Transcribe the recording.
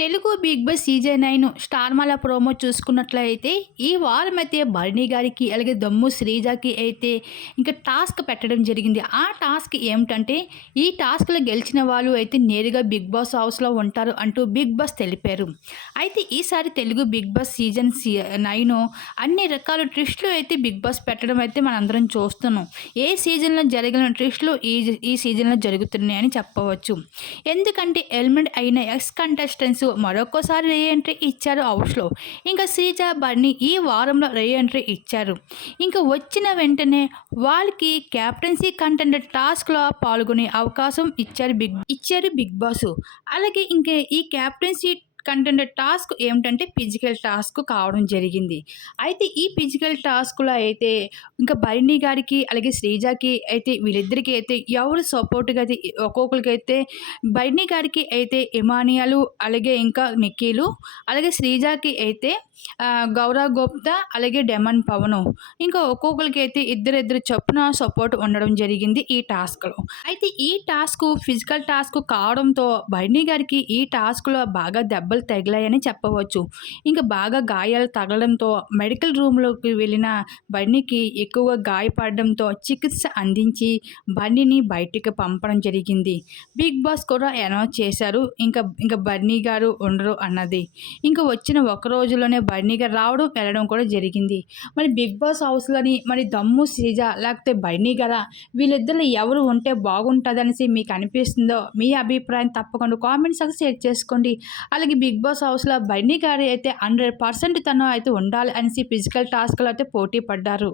Telugu Bigg Boss season nine Star మాల promo చూసుకున్నట్లయితే ఈ వారం అయితే భరణి గారికి అలాగే దమ్ము శ్రీజాకి అయితే ఇంకా టాస్క్ పెట్టడం జరిగింది. ఆ టాస్క్ ఏమిటంటే ఈ టాస్క్లో గెలిచిన వాళ్ళు అయితే నేరుగా బిగ్ బాస్ హౌస్లో ఉంటారు అంటూ బిగ్ బాస్ తెలిపారు. అయితే ఈసారి తెలుగు బిగ్ బాస్ సీజన్ సి నైన్ అన్ని రకాల ట్రిస్ట్లు అయితే బిగ్ బాస్ పెట్టడం అయితే మనందరం చూస్తున్నాం. ఏ సీజన్లో జరిగిన ట్రిస్ట్లు ఈ ఈ సీజన్లో జరుగుతున్నాయని చెప్పవచ్చు. ఎందుకంటే ఎలిమెంట్ అయిన ఎక్స్ కంటెస్టెంట్స్ మరొకసారి రీ ఎంట్రీ ఇచ్చారు హౌస్లో ఇంకా శ్రీజ బర్ని ఈ వారంలో రీ ఎంట్రీ ఇచ్చారు. ఇంకా వచ్చిన వెంటనే వాళ్ళకి క్యాప్టెన్సీ కంటెంట్ టాస్క్లో పాల్గొనే అవకాశం ఇచ్చారు బిగ్ ఇచ్చారు బిగ్ బాస్. అలాగే ఇంకా ఈ క్యాప్టెన్సీ కంటెంట్ టాస్క్ ఏమిటంటే ఫిజికల్ టాస్క్ కావడం జరిగింది. అయితే ఈ ఫిజికల్ టాస్క్లో అయితే ఇంకా భరణి గారికి అలాగే శ్రీజాకి అయితే వీళ్ళిద్దరికీ అయితే ఎవరు సపోర్ట్గా అయితే ఒక్కొక్కరికి అయితే భరణి గారికి అయితే ఇమానియాలు అలాగే ఇంకా నిక్కీలు అలాగే శ్రీజాకి అయితే గౌరవ్ గుప్తా అలాగే డెమన్ పవను ఇంకా ఒక్కొక్కరికి అయితే ఇద్దరిద్దరు చొప్పున సపోర్ట్ ఉండడం జరిగింది ఈ టాస్క్లో. అయితే ఈ టాస్క్ ఫిజికల్ టాస్క్ కావడంతో భరణి గారికి ఈ టాస్క్లో బాగా దెబ్బ దెబ్బలు తగిలాయని చెప్పవచ్చు. ఇంకా బాగా గాయాలు తగలడంతో మెడికల్ రూమ్లోకి వెళ్ళిన బన్నీకి ఎక్కువగా గాయపడడంతో చికిత్స అందించి బన్నీని బయటికి పంపడం జరిగింది. బిగ్ బాస్ కూడా అనౌన్స్ చేశారు. ఇంకా ఇంకా బన్నీ గారు ఉండరు అన్నది. ఇంకా వచ్చిన ఒక రోజులోనే బన్నీ గారు రావడం వెళ్ళడం కూడా జరిగింది. మరి బిగ్ బాస్ హౌస్లోని మరి దమ్ము శ్రీజ లేకపోతే బన్నీ గారా? వీళ్ళిద్దరు ఎవరు ఉంటే బాగుంటుందనేసి మీకు అనిపిస్తుందో మీ అభిప్రాయం తప్పకుండా కామెంట్స్ షేర్ చేసుకోండి. అలాగే బిగ్ బాస్ హౌస్లో బన్నీ గారి అయితే హండ్రెడ్ పర్సెంట్ తను అయితే ఉండాలి అనేసి ఫిజికల్ టాస్క్లో అయితే పోటీ పడ్డారు.